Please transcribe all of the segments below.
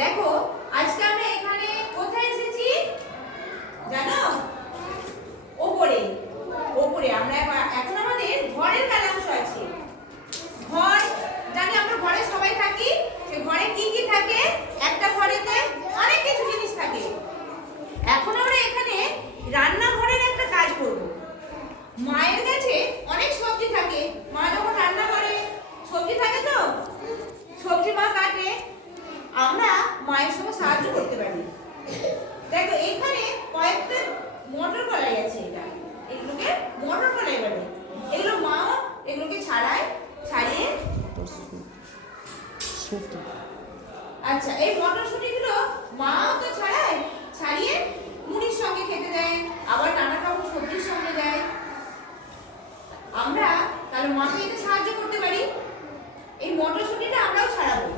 দেখো আজকে আমরা এখানে কোথায় এসেছি জানো? ওপরে ওপরে আমরা এখন আমাদের ঘরের কালাংশ আছে। ঘর জানি আমরা ঘরে সবাই থাকি। সেই ঘরে কি কি থাকে? একটা ঘরেতে অনেক কিছু জিনিস থাকে। এখন আমরা এখানে রান্নাঘরের একটা কাজ করব। মায়ের কাছে অনেক সবজি থাকে। মা যখন রান্না করে সবজি থাকে তো সবজি মা কাটে, আমরা মায়ের সঙ্গে সাহায্য করতে পারি। দেখো এখানে কয়েকটা মটর কলাই আছে। এগুলোকে মটর কলাই বলে। এগুলো মা এগুলোকে ছাড়িয়ে আচ্ছা এই মটরশুঁটিগুলো মাও তো ছাড়িয়ে মুড়ির সঙ্গে খেতে দেয়, আবার নানা রকম সবজির সঙ্গে দেয়। আমরা তাহলে মাকে এতে সাহায্য করতে পারি। এই মটরশুঁটিটা আমরাও ছাড়াবো,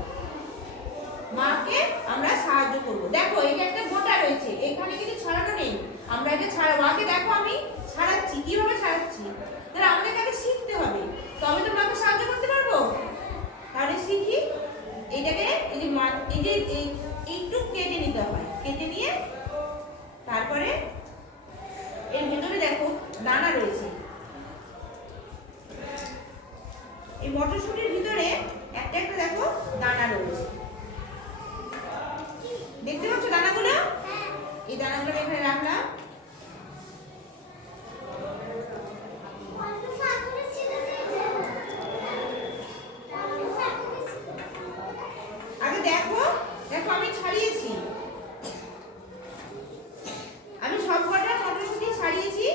মাকে আমরা সাহায্য করব। দেখো এই যে একটা গোটা রয়েছে, এখানে কিছু ছাড়ানো নেই। আমরা এটা মাকে দেখো আমি ছাড়াচ্ছি, কিভাবে ছাড়াচ্ছি। তাহলে আমাদের আগে শিখতে হবে, তবে তো মাকে সাহায্য করতে পারবো। তাহলে শিখি। এইটাকে এই যে একটু কেটে নিতে হয়। কেটে নিয়ে তারপরে এর ভেতরে দেখো দানা রয়েছে। এই মটরশুঁটির ভিতরে একটা একটা দেখো দানা রয়েছে। দেখতে পাচ্ছ দানাগুলো? এই দানাগুলো এখানে রাখলাম। আগে দেখো দেখো আমি ছাড়িয়েছি, আমি সব কটা মটরশুঁটি ছাড়িয়েছি।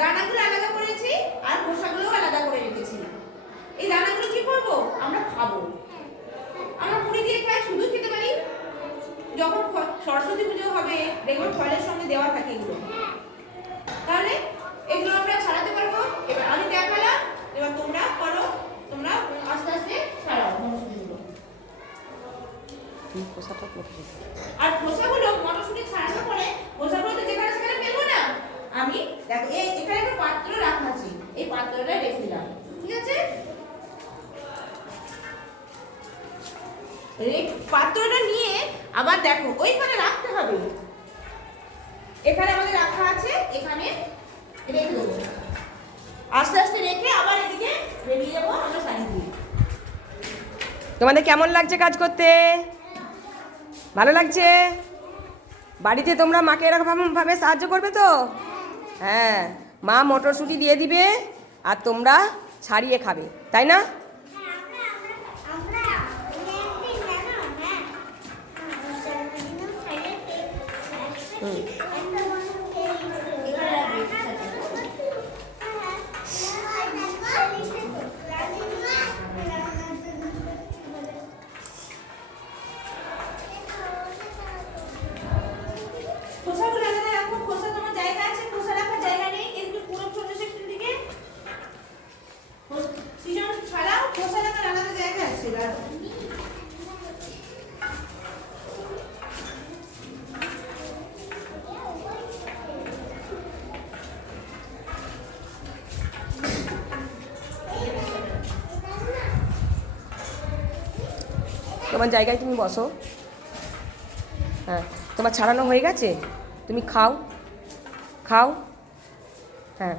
দানাগুলো আলাদা করেছি আর খোসাগুলোও আলাদা করে রেখেছি। এই দানাগুলো কি করব? আমরা খাবো। আমরা মুড়ি দিয়ে খাই, শুধু খেতে পারি। যখন সরস্বতী পুজো হবে দেখবে ফলের সঙ্গে দেওয়া থাকে এগুলো। তাহলে এগুলো আমরা ছাড়াতে পারবো। এবার আমি দেখালাম, এবার তোমরা করো। তোমরা আস্তে আস্তে ছাড়াও মটরশুঁটিগুলো। আর খোসাগুলো মটরশুঁটি ছাড়ানোর পরে খোসাগুলো তো যেখানে সেখানে ফেলবো না। আমি দেখো এখানে একটা পাত্র রাখা আছে, এই পাত্রটা রেখে দিলাম। ঠিক আছে? পাত্রটা নিয়ে আবার দেখো ওইখানে রাখতে হবে। এখানে আমাদের রাখা আছে, এখানে রেখে দেবো। আস্তে আস্তে রেখে আবার এদিকে বেরিয়ে যাবো আমরা শাড়ি দিয়ে। তোমাদের কেমন লাগছে কাজ করতে? ভালো লাগছে? বাড়িতে তোমরা মাকে এরকমভাবে সাহায্য করবে তো? হ্যাঁ, মা মটরশুঁটি দিয়ে দিবে আর তোমরা ছাড়িয়ে খাবে, তাই না? খোসাগুলো আলাদা রাখো। খোসা তোমার জায়গা আছে, খোসা রাখার জায়গা নেই। এদিকে পুরো ছোট সেকশন দিকে সিজন ছাড়াও খোসা রাখার আলাদা জায়গা আছে। তোমার জায়গায় তুমি বসো। হ্যাঁ, তোমার ছাড়ানো হয়ে গেছে, তুমি খাও। হ্যাঁ,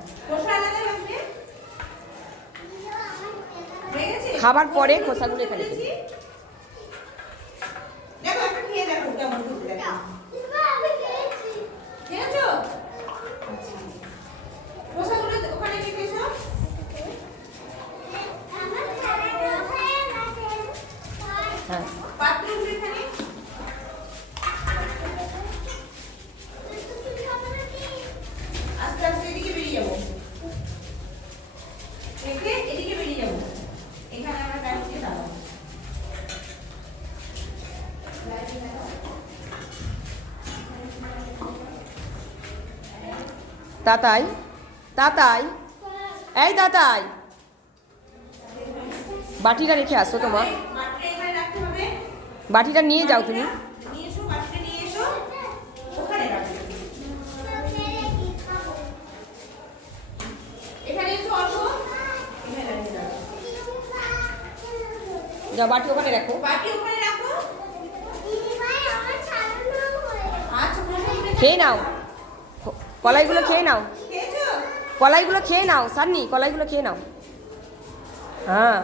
খাবার পরে খোসাগুলো এখানে দেবে। দেখো একটা খেয়ে দেখো কেমন করতে দেখো। খেয়েছো? খোসাগুলো ওখানে রেখে এসো। হ্যাঁ, পাত্রগুলো এখানে। আস্তে আস্তে এদিকে বেরিয়ে যাবো। রেখে এদিকে বেরিয়ে যাবো। এখানে আমরা ব্যাগ দিয়ে দাও। তাতাই এই তাতাই, বাটিটা রেখে আসো। তোমার বাটিটা এখানে রাখতে হবে। বাটিটা নিয়ে যাও তুমি। নিয়ে এসো, বাটিটা নিয়ে এসো। ওখানে রাখো। এখানে এসো অল্প। এখানে রাখো। যাও বাটি ওখানে রাখো। বাটি ওখানে রাখো। আচ্ছা, ওখানে রেখে খেয়ে নাও, কলাইগুলো খেয়ে নাও, খেয়েছো? কলাইগুলো খেয়ে নাও সান্নি, কলাইগুলো খেয়ে নাও। হ্যাঁ